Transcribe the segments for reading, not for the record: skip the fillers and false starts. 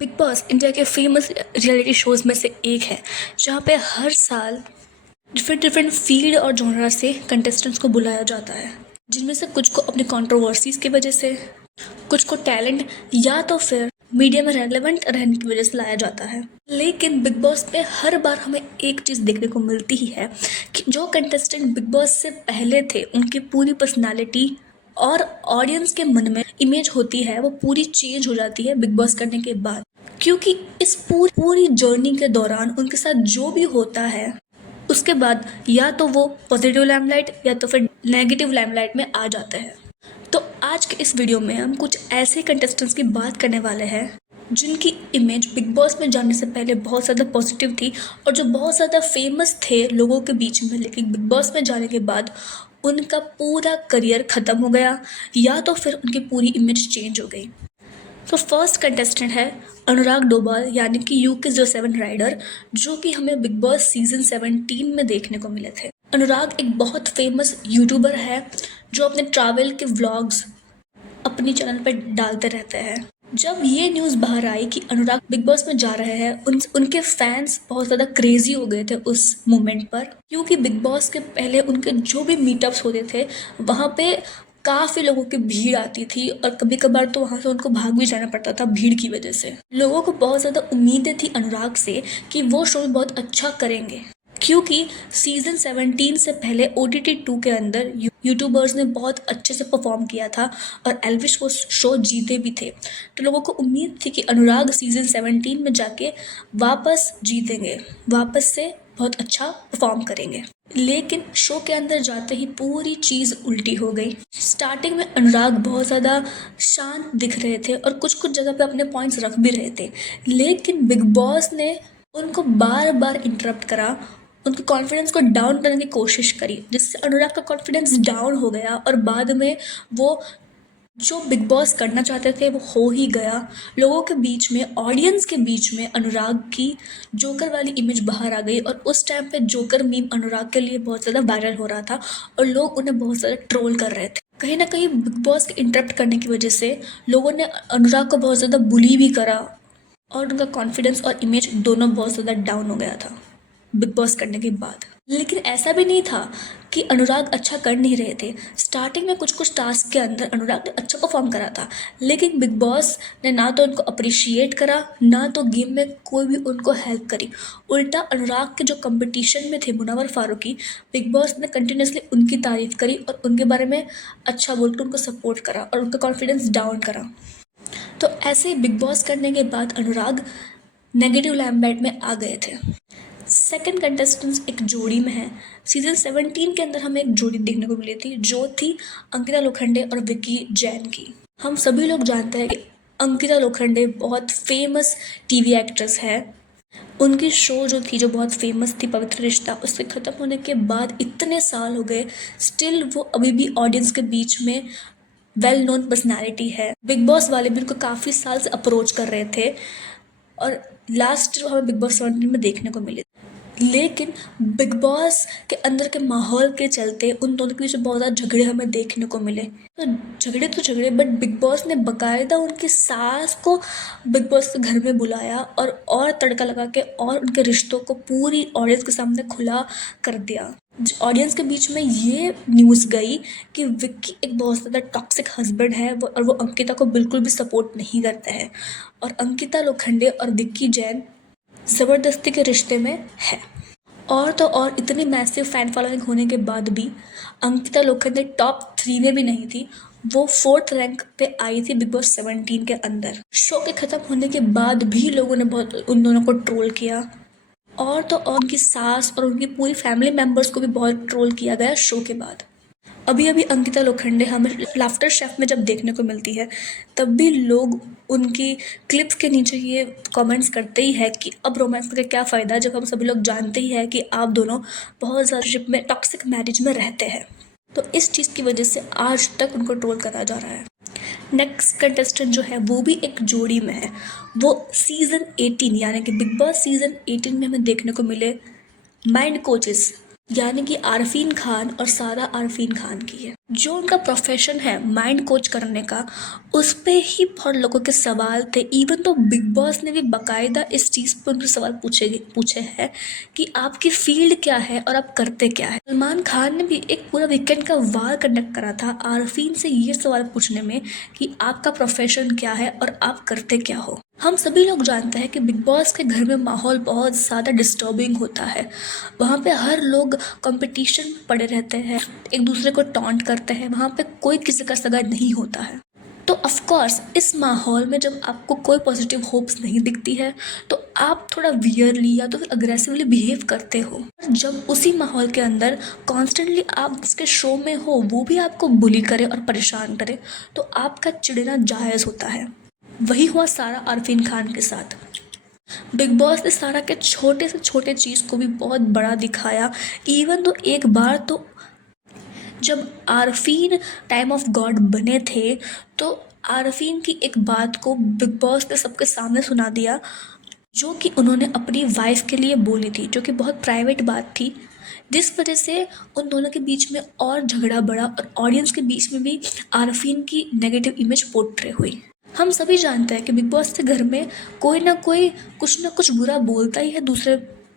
Big boss India के famous reality shows में से एक है जहाँ पे हर साल डिफरेंट डिफरेंट फील्ड और जॉनरा से कंटेस्टेंट्स को बुलाया जाता है, जिनमें से कुछ को अपनी कंट्रोवर्सीज की वजह से, कुछ को टैलेंट या तो फिर मीडिया में रेलेवेंट रहने की वजह से लाया जाता है। लेकिन बिग बॉस पे हर बार हमें एक चीज़ देखने को मिलती ही है कि जो कंटेस्टेंट बिग बॉस से पहले थे उनकी पूरी पर्सनालिटी और ऑडियंस के मन में इमेज होती है वो पूरी चेंज हो जाती है बिग बॉस करने के बाद, क्योंकि इस पूरी जर्नी के दौरान उनके साथ जो भी होता है उसके बाद या तो वो पॉजिटिव लैमलाइट या तो फिर नेगेटिव लैमलाइट में आ जाते हैं। तो आज के इस वीडियो में हम कुछ ऐसे कंटेस्टेंट्स की बात करने वाले हैं जिनकी इमेज बिग बॉस में जाने से पहले बहुत ज़्यादा पॉजिटिव थी और जो बहुत ज़्यादा फेमस थे लोगों के बीच में, लेकिन बिग बॉस में जाने के बाद उनका पूरा करियर ख़त्म हो गया या तो फिर उनकी पूरी इमेज चेंज हो गई। तो फर्स्ट कंटेस्टेंट है अनुराग डोभाल यानी कि UK07 राइडर, जो कि हमें बिग बॉस सीजन 17 में देखने को मिले थे। अनुराग एक बहुत फेमस यूट्यूबर है जो अपने ट्रैवल के व्लॉग्स अपनी चैनल पर डालते रहते हैं। जब ये न्यूज़ बाहर आई कि अनुराग बिग बॉस में जा रहे हैं, उनके फैंस बहुत ज़्यादा क्रेजी हो गए थे उस मोमेंट पर, क्योंकि बिग बॉस के पहले उनके जो भी मीटअप्स होते थे वहाँ पे काफ़ी लोगों की भीड़ आती थी और कभी कभार तो वहाँ से उनको भाग भी जाना पड़ता था भीड़ की वजह से। लोगों को बहुत ज़्यादा उम्मीदें थी अनुराग से कि वो शो बहुत अच्छा करेंगे, क्योंकि सीजन 17 से पहले OTT 2 के अंदर यूट्यूबर्स ने बहुत अच्छे से परफॉर्म किया था और एल्विश वो शो जीते भी थे। तो लोगों को उम्मीद थी कि अनुराग सीजन 17 में जाके वापस जीतेंगे, वापस से बहुत अच्छा परफॉर्म करेंगे। लेकिन शो के अंदर जाते ही पूरी चीज़ उल्टी हो गई। स्टार्टिंग में अनुराग बहुत ज़्यादा शांत दिख रहे थे और कुछ कुछ जगह पे अपने पॉइंट्स रख भी रहे थे, लेकिन बिग बॉस ने उनको बार बार इंटरप्ट करा, उनके कॉन्फिडेंस को डाउन करने की कोशिश करी, जिससे अनुराग का कॉन्फिडेंस डाउन हो गया और बाद में वो जो बिग बॉस करना चाहते थे वो हो ही गया। लोगों के बीच में, ऑडियंस के बीच में अनुराग की जोकर वाली इमेज बाहर आ गई और उस टाइम पे जोकर मीम अनुराग के लिए बहुत ज़्यादा वायरल हो रहा था और लोग उन्हें बहुत ज़्यादा ट्रोल कर रहे थे। कहीं ना कहीं बिग बॉस के इंटरप्ट करने की वजह से लोगों ने अनुराग को बहुत ज़्यादा बुली भी करा और उनका कॉन्फिडेंस और इमेज दोनों बहुत ज़्यादा डाउन हो गया था बिग बॉस करने के बाद। लेकिन ऐसा भी नहीं था कि अनुराग अच्छा कर नहीं रहे थे। स्टार्टिंग में कुछ कुछ टास्क के अंदर अनुराग ने अच्छा परफॉर्म करा था, लेकिन बिग बॉस ने ना तो उनको अप्रिशिएट करा ना तो गेम में कोई भी उनको हेल्प करी। उल्टा अनुराग के जो कंपटीशन में थे मुनव्वर फारूकी, बिग बॉस ने कंटिन्यूसली उनकी तारीफ करी और उनके बारे में अच्छा बोलकर उनको सपोर्ट करा और उनका कॉन्फिडेंस डाउन करा। तो ऐसे बिग बॉस करने के बाद अनुराग नेगेटिव लैम्बलाइट में आ गए थे। सेकंड कंटेस्टेंट्स एक जोड़ी में है। सीजन 17 के अंदर हमें एक जोड़ी देखने को मिली थी जो थी अंकिता लोखंडे और विक्की जैन की। हम सभी लोग जानते हैं कि अंकिता लोखंडे बहुत फेमस टीवी एक्ट्रेस है। उनकी शो जो थी, जो बहुत फेमस थी, पवित्र रिश्ता, उससे ख़त्म होने के बाद इतने साल हो गए, स्टिल वो अभी भी ऑडियंस के बीच में वेल नोन पर्सनैलिटी है। बिग बॉस वाले भी उनको काफ़ी साल से अप्रोच कर रहे थे और लास्ट हमें बिग बॉस 17 में देखने को मिले। लेकिन बिग बॉस के अंदर के माहौल के चलते उन दोनों के बीच बहुत ज़्यादा झगड़े हमें देखने को मिले। तो झगड़े बट बिग बॉस ने बाकायदा उनकी सास को बिग बॉस के घर में बुलाया और तड़का लगा के और उनके रिश्तों को पूरी ऑडियंस के सामने खुला कर दिया। ऑडियंस के बीच में ये न्यूज़ गई कि विक्की एक बहुत ज़्यादा टॉक्सिक हस्बैंड है और वो अंकिता को बिल्कुल भी सपोर्ट नहीं करता है और अंकिता लोखंडे और विक्की जैन ज़बरदस्ती के रिश्ते में है। और तो और इतनी मैसिव फैन फॉलोइंग होने के बाद भी अंकिता लोखंडे टॉप 3 में भी नहीं थी, वो 4th रैंक पे आई थी बिग बॉस 17 के अंदर। शो के ख़त्म होने के बाद भी लोगों ने बहुत उन दोनों को ट्रोल किया और तो और उनकी सास और उनकी पूरी फैमिली मेम्बर्स को भी बहुत ट्रोल किया गया शो के बाद। अभी अभी अंकिता लोखंडे हमें लाफ्टर शेफ में जब देखने को मिलती है तब भी लोग उनकी क्लिप्स के नीचे ये कमेंट्स करते ही है कि अब रोमांस का क्या फ़ायदा जब हम सभी लोग जानते ही है कि आप दोनों बहुत ज़्यादा रिलेशनशिप में, टॉक्सिक मैरिज में रहते हैं। तो इस चीज़ की वजह से आज तक उनको ट्रोल करा जा रहा है। नेक्स्ट कंटेस्टेंट जो है वो भी एक जोड़ी में है। वो सीज़न 18 यानी कि बिग बॉस सीज़न 18 में हमें देखने को मिले माइंड कोचेस यानी कि आरफीन खान और सारा आरफीन खान की है। जो उनका प्रोफेशन है माइंड कोच करने का, उस पे ही बहुत लोगों के सवाल थे। इवन तो बिग बॉस ने भी बाकायदा इस चीज़ पर उनसे सवाल पूछे हैं कि आपकी फील्ड क्या है और आप करते क्या है। सलमान खान ने भी एक पूरा वीकेंड का वार कंडक्ट करा था आरफीन से ये सवाल पूछने में कि आपका प्रोफेशन क्या है और आप करते क्या हो। हम सभी लोग जानते हैं कि बिग बॉस के घर में माहौल बहुत ज़्यादा डिस्टर्बिंग होता है। वहाँ पे हर लोग कंपटीशन में पड़े रहते हैं, एक दूसरे को टॉन्ट करते हैं, वहाँ पे कोई किसी का सगा नहीं होता है। तो ऑफ कोर्स इस माहौल में जब आपको कोई पॉजिटिव होप्स नहीं दिखती है तो आप थोड़ा वियरली या तो फिर अग्रेसिवली बिहेव करते हो। जब उसी माहौल के अंदर कॉन्स्टेंटली आप जिसके शो में हो वो भी आपको बुली करे और परेशान करे तो आपका चिढ़ना जायज़ होता है। वही हुआ सारा आरफीन खान के साथ। बिग बॉस ने सारा के छोटे से छोटे चीज़ को भी बहुत बड़ा दिखाया। इवन तो एक बार तो जब आरफीन टाइम ऑफ गॉड बने थे तो आरफीन की एक बात को बिग बॉस ने सबके सामने सुना दिया जो कि उन्होंने अपनी वाइफ के लिए बोली थी, जो कि बहुत प्राइवेट बात थी, जिस वजह से उन दोनों के बीच में और झगड़ा बढ़ा और ऑडियंस के बीच में भी आरफीन की नेगेटिव इमेज पोर्ट्रे हुई। हम सभी जानते हैं कि बिग बॉस के घर में कोई ना कोई कुछ ना कुछ बुरा बोलता ही है दूसरे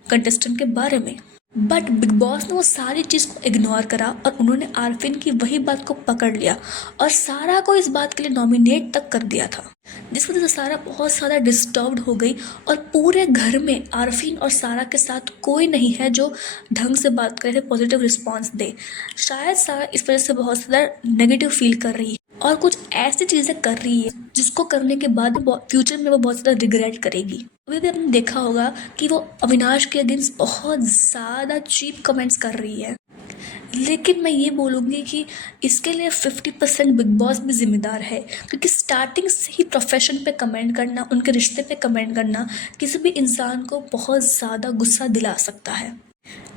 कंटेस्टेंट के बारे में, बट बिग बॉस ने वो सारी चीज़ को इग्नोर करा और उन्होंने आरफीन की वही बात को पकड़ लिया और सारा को इस बात के लिए नॉमिनेट तक कर दिया था, जिस वजह से सारा बहुत ज़्यादा डिस्टर्ब्ड हो गई और पूरे घर में आरफीन और सारा के साथ कोई नहीं है जो ढंग से बात करे, पॉजिटिव रिस्पॉन्स दे। शायद सारा इस वजह से बहुत ज़्यादा नेगेटिव फील कर रही है और कुछ ऐसी चीज़ें कर रही है जिसको करने के बाद फ्यूचर में वो बहुत ज़्यादा रिग्रेट करेगी। अभी भी आपने देखा होगा कि वो अविनाश के अगेंस्ट बहुत ज़्यादा चीप कमेंट्स कर रही है, लेकिन मैं ये बोलूँगी कि इसके लिए 50% बिग बॉस भी जिम्मेदार है, क्योंकि स्टार्टिंग से ही प्रोफेशन पे कमेंट करना, उनके रिश्ते पे कमेंट करना किसी भी इंसान को बहुत ज़्यादा गुस्सा दिला सकता है।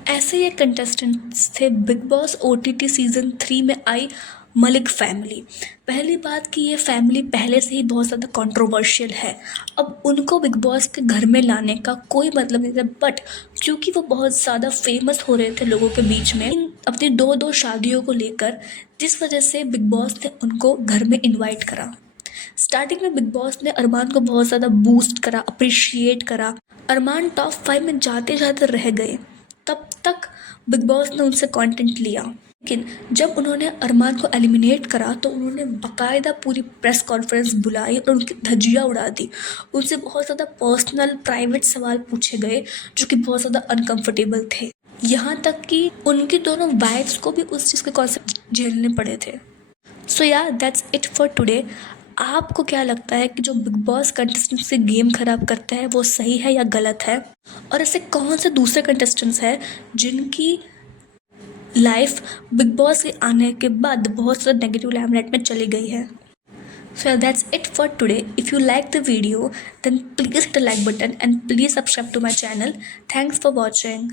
ऐसे ये कंटेस्टेंट्स थे बिग बॉस OTT सीज़न 3 में आई मलिक फैमिली। पहली बात कि ये फैमिली पहले से ही बहुत ज़्यादा कंट्रोवर्शियल है, अब उनको बिग बॉस के घर में लाने का कोई मतलब नहीं था, बट क्योंकि वो बहुत ज़्यादा फेमस हो रहे थे लोगों के बीच में अपनी दो शादियों को लेकर, जिस वजह से बिग बॉस ने उनको घर में इन्वाइट करा। स्टार्टिंग में बिग बॉस ने अरमान को बहुत ज़्यादा बूस्ट करा, अप्रिशिएट करा। अरमान टॉप 5 में जाते जाते रह गए, तब तक बिग बॉस ने उनसे कंटेंट लिया, लेकिन जब उन्होंने अरमान को एलिमिनेट करा तो उन्होंने बाकायदा पूरी प्रेस कॉन्फ्रेंस बुलाई और उनकी धज्जियाँ उड़ा दी। उनसे बहुत ज़्यादा पर्सनल प्राइवेट सवाल पूछे गए जो कि बहुत ज़्यादा अनकंफर्टेबल थे, यहाँ तक कि उनकी दोनों वाइफ्स को भी उस चीज़ के कॉन्सेप्ट झेलने पड़े थे। सो या दैट्स इट फॉर टुडे। आपको क्या लगता है कि जो बिग बॉस कंटेस्टेंट से गेम खराब करते हैं वो सही है या गलत है, और ऐसे कौन से दूसरे कंटेस्टेंट्स हैं जिनकी लाइफ बिग बॉस के आने के बाद बहुत ज़्यादा नेगेटिव लाइमलाइट में चली गई है? So that's it for today. If you like the video, then please hit the like button and please subscribe to my channel. Thanks for watching.